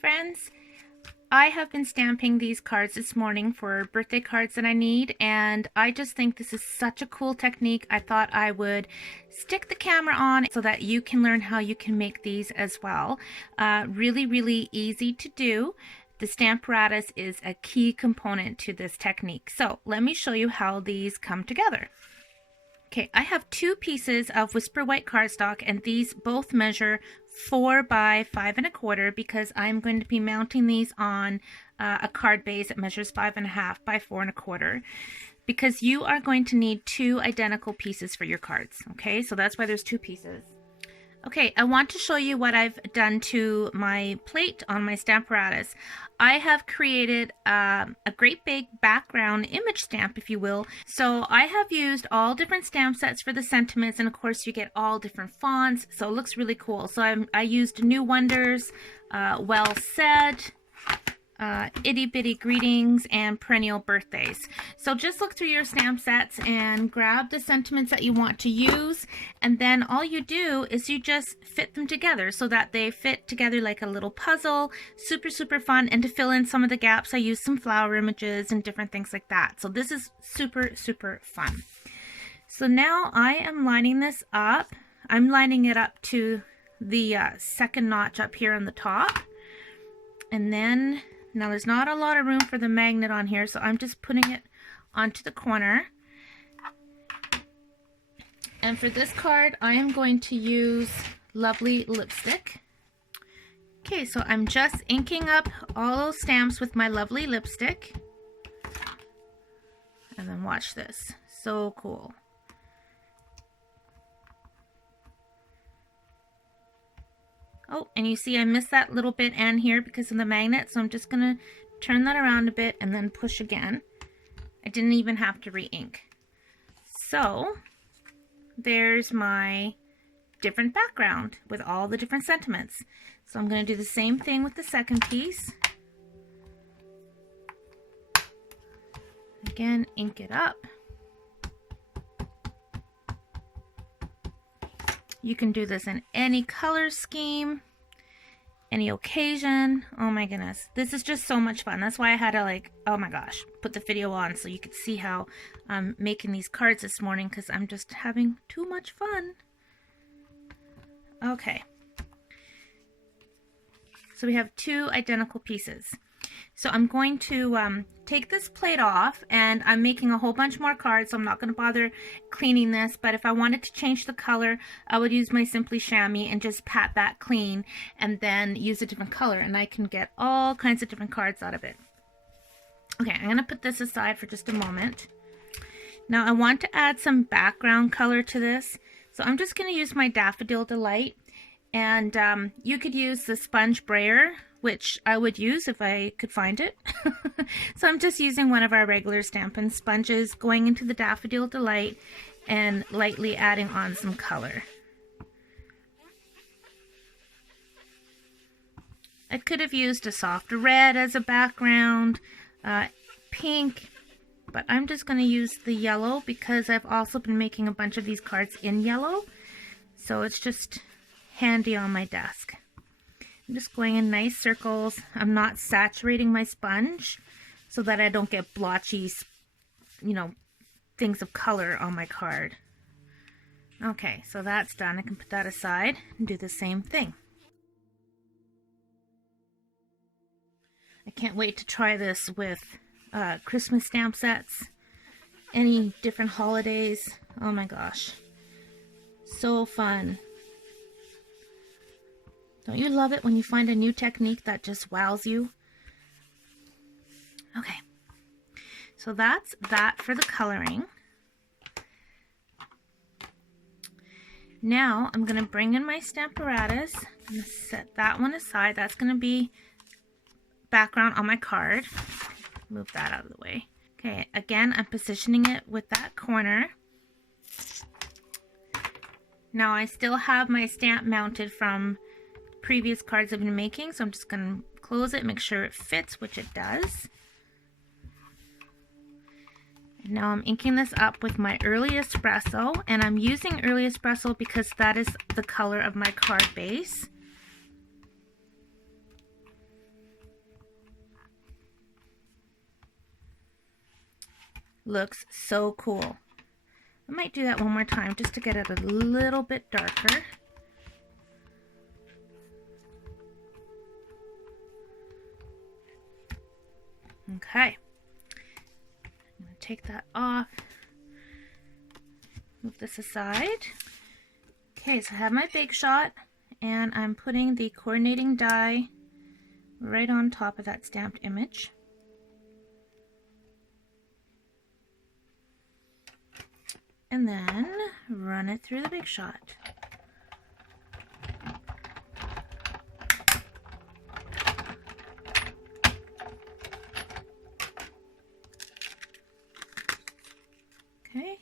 friends. I have been stamping these cards this morning for birthday cards that I need, and I just think this is such a cool technique. I thought I would stick the camera on so that you can learn how you can make these as well. Really easy to do. The Stamparatus is a key component to this technique. So let me show you how these come together. Okay, I have two pieces of Whisper White cardstock, and these both measure 4 by 5 1/4 because I'm going to be mounting these on a card base that measures 5 1/2 by 4 1/4, because you are going to need two identical pieces for your cards. Okay, so that's why there's two pieces. Okay, I want to show you what I've done to my plate on my Stamparatus. I have created a great big background image stamp, if you will. So I have used all different stamp sets for the sentiments, and of course you get all different fonts, so it looks really cool. So I used New Wonders, Well Said, Itty Bitty Greetings, and Perennial Birthdays. So just look through your stamp sets and grab the sentiments that you want to use, and then all you do is you just fit them together so that they fit together like a little puzzle. Super fun. And to fill in some of the gaps, I use some flower images and different things like that. So this is super fun. So now I am lining this up. I'm lining it up to the second notch up here on the top, and then now there's not a lot of room for the magnet on here, so I'm just putting it onto the corner. And for this card, I am going to use Lovely Lipstick. Okay, so I'm just inking up all those stamps with my Lovely Lipstick. And then watch this. So cool. Oh, and you see I missed that little bit and here because of the magnet, so I'm just going to turn that around a bit and then push again. I didn't even have to re-ink. So there's my different background with all the different sentiments. So I'm going to do the same thing with the second piece. Again, ink it up. You can do this in any color scheme, any occasion. Oh my goodness. This is just so much fun. That's why I had to, oh my gosh, put the video on so you could see how I'm making these cards this morning, because I'm just having too much fun. Okay. So we have two identical pieces. So I'm going to take this plate off, and I'm making a whole bunch more cards, so I'm not going to bother cleaning this. But if I wanted to change the color, I would use my Simply Chamois and just pat that clean and then use a different color, and I can get all kinds of different cards out of it. Okay, I'm going to put this aside for just a moment. Now I want to add some background color to this, so I'm just going to use my Daffodil Delight, and you could use the sponge brayer, which I would use if I could find it. So I'm just using one of our regular Stampin' Sponges, going into the Daffodil Delight and lightly adding on some color. I could have used a soft red as a background, pink, but I'm just going to use the yellow because I've also been making a bunch of these cards in yellow, so it's just handy on my desk. I'm just going in nice circles. I'm not saturating my sponge so that I don't get blotchy, things of color on my card. Okay, so that's done. I can put that aside and do the same thing. I can't wait to try this with Christmas stamp sets, any different holidays. Oh my gosh, so fun. Don't you love it when you find a new technique that just wows you? Okay, so that's that for the coloring. Now I'm going to bring in my Stamparatus. I'm going to set that one aside. That's going to be background on my card. Move that out of the way. Okay, again, I'm positioning it with that corner. Now I still have my stamp mounted from previous cards I've been making, so I'm just going to close it, make sure it fits, which it does. And now I'm inking this up with my Early Espresso, and I'm using Early Espresso because that is the color of my card base. looks so cool. I might do that one more time just to get it a little bit darker. Okay, I'm going to take that off, move this aside. Okay, so I have my Big Shot, and I'm putting the coordinating die right on top of that stamped image. And then run it through the Big Shot. Okay,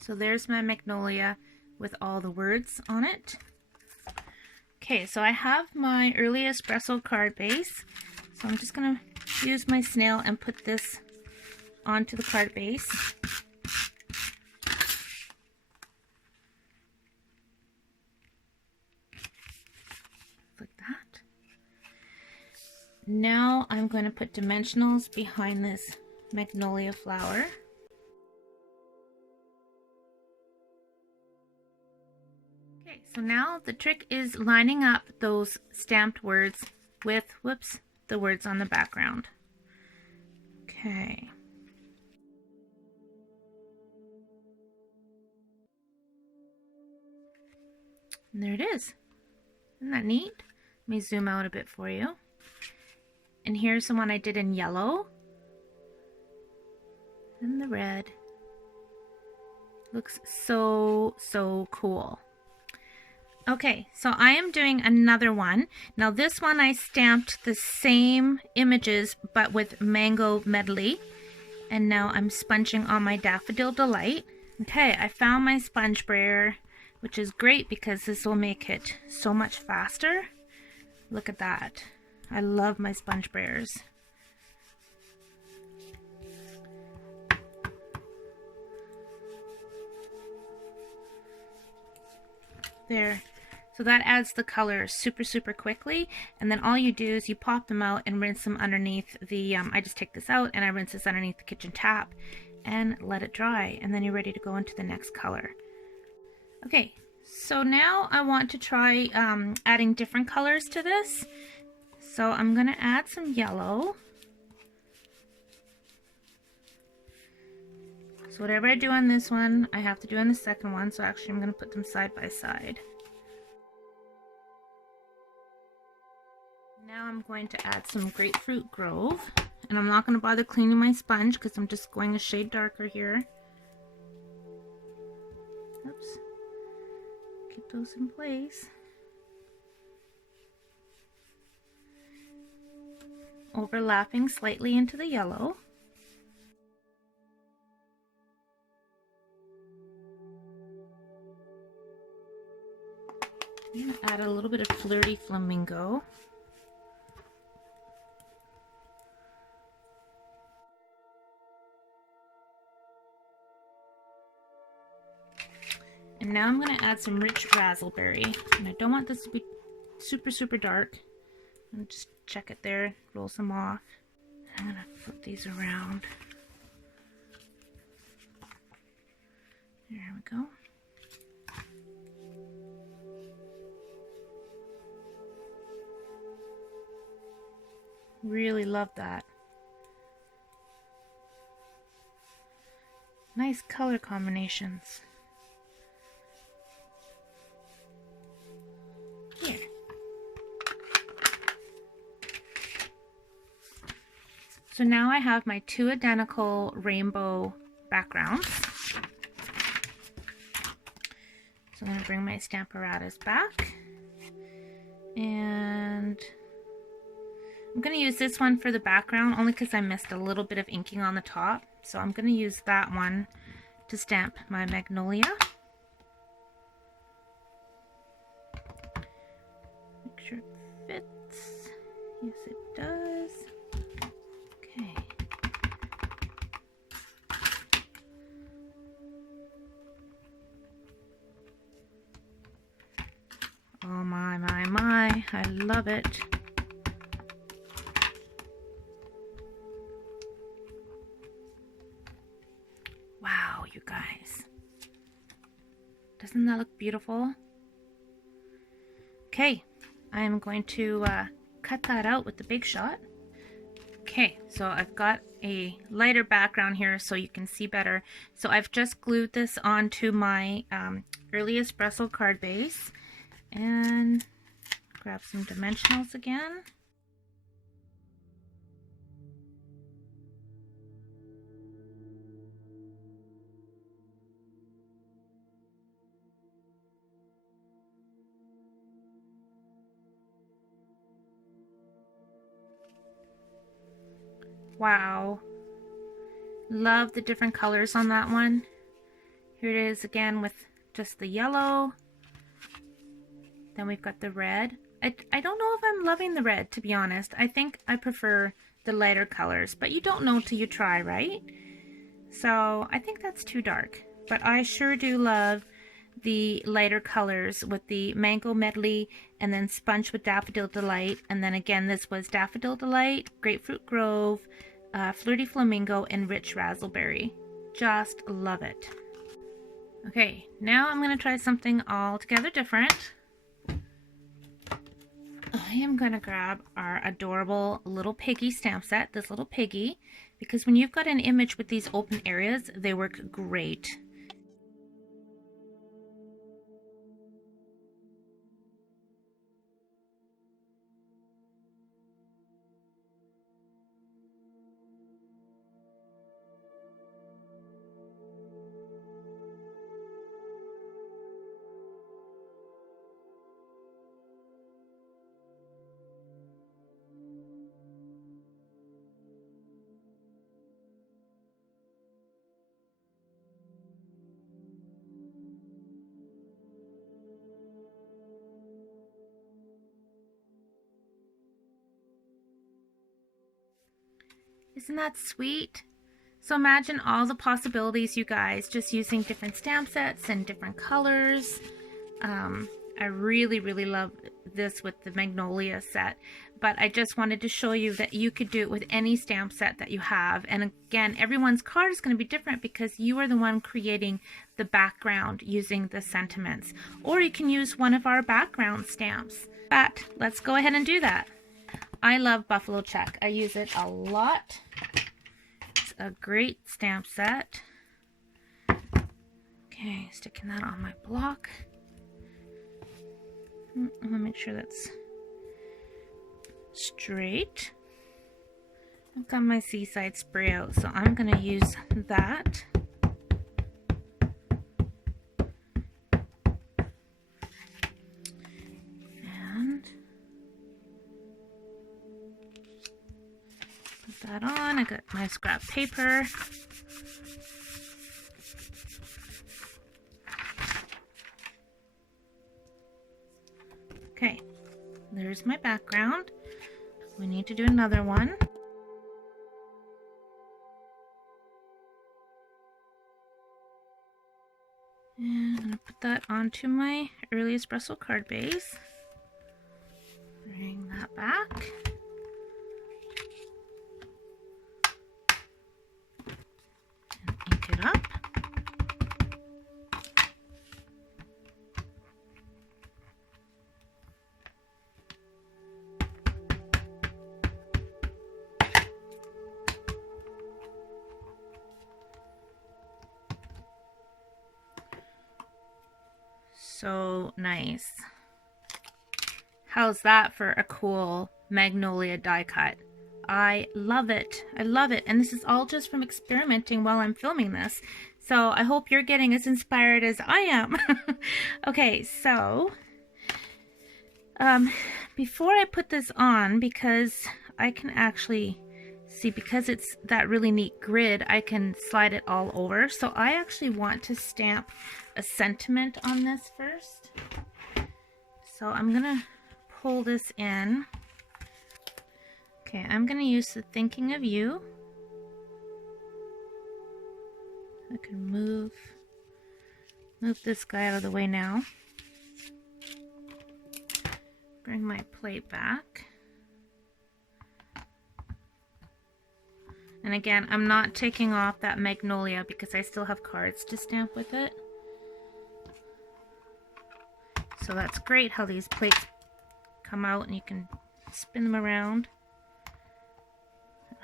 so there's my magnolia with all the words on it. Okay, so I have my early espresso card base. So I'm just gonna use my snail and put this onto the card base. Like that. Now I'm going to put dimensionals behind this magnolia flower. Okay, so now the trick is lining up those stamped words with, whoops, the words on the background. Okay. And there it is. Isn't that neat? Let me zoom out a bit for you. And here's the one I did in yellow. And the red. Looks so, so cool. Okay, so I am doing another one. Now this one I stamped the same images but with Mango Medley. And now I'm sponging on my Daffodil Delight. Okay, I found my sponge brayer, which is great because this will make it so much faster. Look at that. I love my sponge brayers. There. So that adds the color super, super quickly. And then all you do is you pop them out and rinse them underneath the, I just take this out and I rinse this underneath the kitchen tap and let it dry. And then you're ready to go into the next color. Okay, so now I want to try adding different colors to this. So I'm going to add some yellow. So whatever I do on this one, I have to do on the second one. So actually I'm going to put them side by side. Now I'm going to add some Grapefruit Grove. And I'm not going to bother cleaning my sponge because I'm just going a shade darker here. Oops. Keep those in place. Overlapping slightly into the yellow. I'm going to add a little bit of Flirty Flamingo. And now I'm going to add some rich raspberry. And I don't want this to be super, super dark. And just check it there, roll some off. I'm going to flip these around. There we go. Really love that. Nice color combinations. Here. So now I have my two identical rainbow backgrounds. So I'm going to bring my Stamparatus back. And I'm going to use this one for the background only because I missed a little bit of inking on the top. So I'm going to use that one to stamp my magnolia. Make sure it fits. Yes, it does. Okay. Oh my, I love it. you guys. Doesn't that look beautiful? Okay, I'm going to cut that out with the Big Shot. Okay, so I've got a lighter background here so you can see better. So I've just glued this onto my early espresso card base, and grab some dimensionals again. Wow, love the different colors on that one. Here it is again with just the yellow. Then we've got the red. I don't know if I'm loving the red, to be honest. I think I prefer the lighter colors, but you don't know till you try, right? So I think that's too dark, but I sure do love the lighter colors with the Mango Medley and then Sponge with Daffodil Delight. And then again, this was Daffodil Delight, Grapefruit Grove, Flirty Flamingo, and Rich Razzleberry. Just love it. Okay, now I'm going to try something altogether different. I am going to grab our adorable little piggy stamp set, this little piggy, because when you've got an image with these open areas, they work great. Isn't that sweet? So imagine all the possibilities, you guys, just using different stamp sets and different colors. I really, really love this with the Magnolia set, but I just wanted to show you that you could do it with any stamp set that you have. And again, everyone's card is going to be different because you are the one creating the background using the sentiments. Or you can use one of our background stamps. But let's go ahead and do that. I love Buffalo Check. I use it a lot. It's a great stamp set. Okay, sticking that on my block. I'm gonna make sure that's straight. I've got my Seaside spray out, so I'm gonna use that. And put that on. I got my scrap paper. Okay, there's my background. We need to do another one. And I'm going to put that onto my early espresso card base. Bring that back. And ink it up. So nice. How's that for a cool Magnolia die cut? I love it. I love it. And this is all just from experimenting while I'm filming this. So I hope you're getting as inspired as I am. Okay, so before I put this on, because I can actually see, because it's that really neat grid, I can slide it all over. So I actually want to stamp a sentiment on this first. So I'm gonna pull this in. Okay, I'm gonna use the Thinking of You. I can move this guy out of the way now. Bring my plate back. And again, I'm not taking off that magnolia because I still have cards to stamp with it. So that's great how these plates come out and you can spin them around.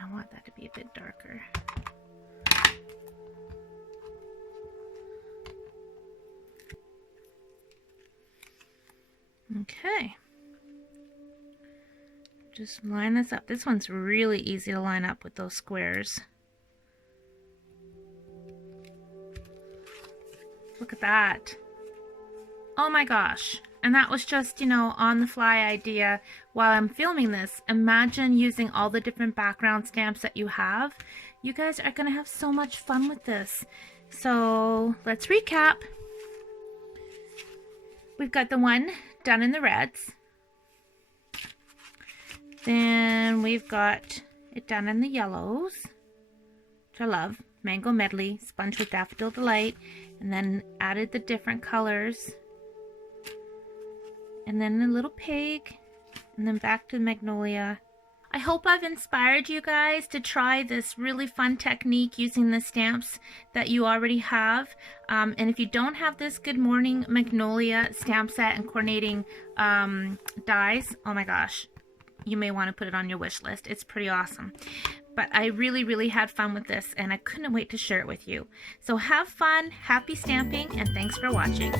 I want that to be a bit darker. Okay. Just line this up. This one's really easy to line up with those squares. Look at that. Oh my gosh. And that was just, you know, on the fly idea while I'm filming this. Imagine using all the different background stamps that you have. You guys are going to have so much fun with this. So let's recap. We've got the one done in the reds. Then we've got it done in the yellows, which I love. Mango Medley, Sponge with Daffodil Delight, and then added the different colors. And then a little pig, and then back to Magnolia. I hope I've inspired you guys to try this really fun technique using the stamps that you already have. And if you don't have this Good Morning Magnolia stamp set and coordinating dies, oh my gosh, you may want to put it on your wish list. It's pretty awesome. But I really had fun with this, and I couldn't wait to share it with you. So have fun, happy stamping, and thanks for watching.